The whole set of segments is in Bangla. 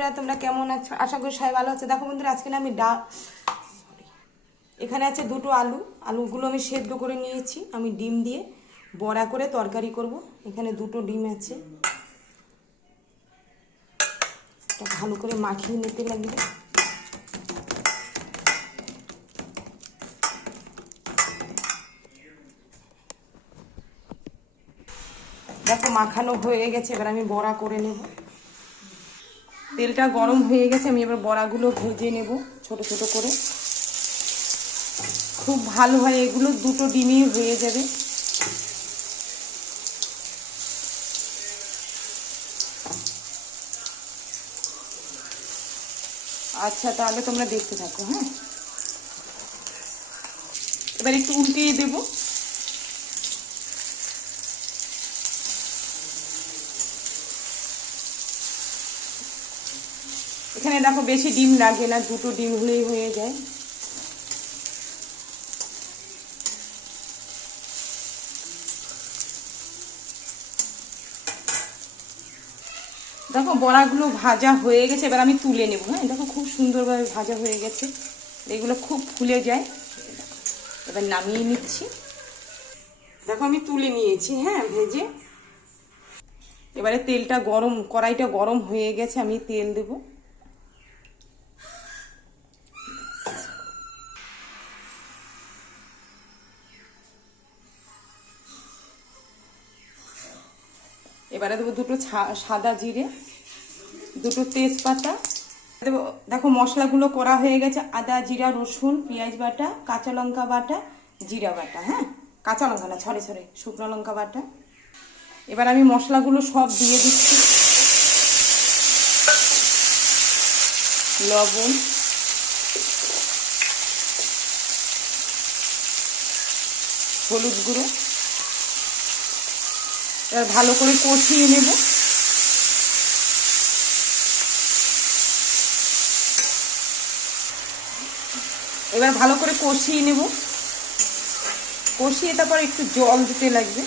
বন্ধুরা, তোমরা কেমন আছো? আশা করি সবাই ভালো আছে। দেখো বন্ধুরা, আজকে আমি এখানে আছে দুটো আলুগুলো আমি সেদ্ধ করে নিয়েছি। আমি ডিম দিয়ে বড়া করে তরকারি করব। এখানে দুটো ডিম আছে, এটা ভালো করে মাখিয়ে নিতে লাগবে। দেখো মাখানো হয়ে গেছে, এবার আমি বড়া করে নেব। তেলটা গরম হয়ে গেছে, আমি এবার বড়াগুলো ভেজে নেব ছোট ছোট করে। খুব ভালো হয় এগুলো, দুটো ডিমই হয়ে যাবে। আচ্ছা, তাহলে তোমরা দেখতে থাকো। হ্যাঁ, এবার একটু উল্টিয়ে দেব। এখানে দেখো বেশি ডিম লাগে না, দুটো ডিম হলেই হয়ে যায়। দেখো বড়াগুলো ভাজা হয়ে গেছে, এবার আমি তুলে নেব। হ্যাঁ, দেখো খুব সুন্দরভাবে ভাজা হয়ে গেছে, এগুলো খুব ফুলে যায়। এবার নামিয়ে নিচ্ছি। দেখো আমি তুলে নিয়েছি, হ্যাঁ, ভেজে। এবারে তেলটা গরম, কড়াইটা গরম হয়ে গেছে, আমি তেল দেব। এবারে দেবো দুটো সাদা জিরে, দুটো তেজপাতা দেবো। দেখো মশলাগুলো করা হয়ে গেছে, আদা, জিরা, রসুন, পেঁয়াজ বাটা, কাঁচা লঙ্কা বাটা, জিরা বাটা। হ্যাঁ, কাঁচা লঙ্কা না, সরি শুকনো লঙ্কা বাটা। এবার আমি মশলাগুলো সব দিয়ে দিচ্ছি। লবণ, হলুদ গুঁড়ো, এবার ভালো করে কষিয়ে নেব। এবার ভালো করে কষিয়ে নেব, কষিয়ে তারপর একটু জল দিতে লাগবে।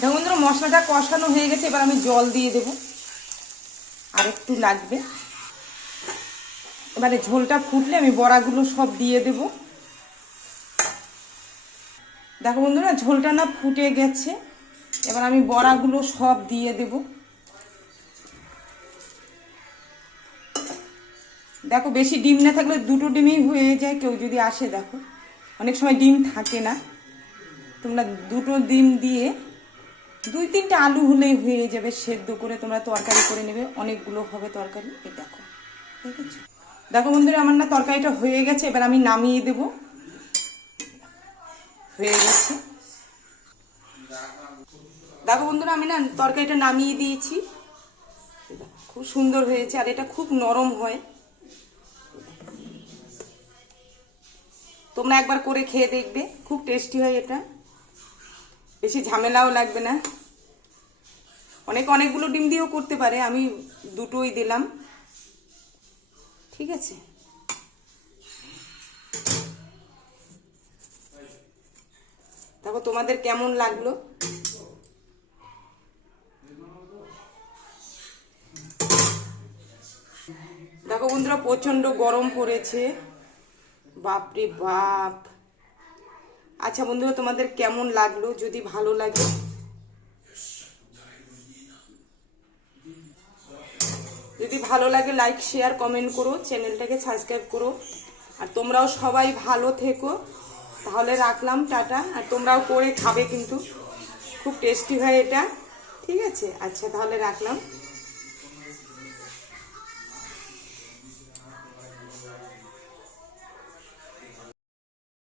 দেখুন বন্ধুরা, মশলাটা কষানো হয়ে গেছে, এবার আমি জল দিয়ে দেব, আর একটু লাগবে। এবারে ঝোলটা ফুটলে আমি বড়াগুলো সব দিয়ে দেব। দেখো বন্ধুরা, ঝোলটা না ফুটে গেছে, এবার আমি বড়াগুলো সব দিয়ে দেব। দেখো বেশি ডিম না থাকলে দুটো ডিমই হয়ে যায়, কেউ যদি আসে। দেখো অনেক সময় ডিম থাকে না, তোমরা দুটো ডিম দিয়ে 2-3টা আলু হলেই হয়ে যাবে, সেদ্ধ করে তোমরা তরকারি করে নেবে, অনেকগুলো হবে তরকারি। এই দেখো, ঠিক আছে। দেখো বন্ধুরা, আমার না তরকারিটা হয়ে গেছে, এবার আমি নামিয়ে দেব। হয়ে গেছে। দেখো বন্ধুরা, আমি না তরকারিটা নামিয়ে দিয়েছি। খুব সুন্দর হয়েছে, আর এটা খুব নরম হয়। তোমরা একবার করে খেয়ে দেখবে, খুব টেস্টি হয় এটা, বেশি ঝামেলাও লাগবে না। অনেকগুলো ডিম দিয়েও করতে পারে, আমি দুটোই দিলাম। ঠিক আছে, দেখো তোমাদের কেমন লাগলো। দেখো বন্ধুরা, প্রচন্ড গরম পড়েছে, বাপরে বাপ। আচ্ছা বন্ধুরা, তোমাদের কেমন লাগলো? যদি ভালো লাগে লাইক, শেয়ার, কমেন্ট করো, চ্যানেলটাকে সাবস্ক্রাইব করো। আর তোমরাও সবাই ভালো থেকো। তাহলে রাখলাম, টাটা। আর তোমরাও করে খাবে, কিন্তু খুব টেস্টি হয় এটা। ঠিক আছে, আচ্ছা তাহলে রাখলাম।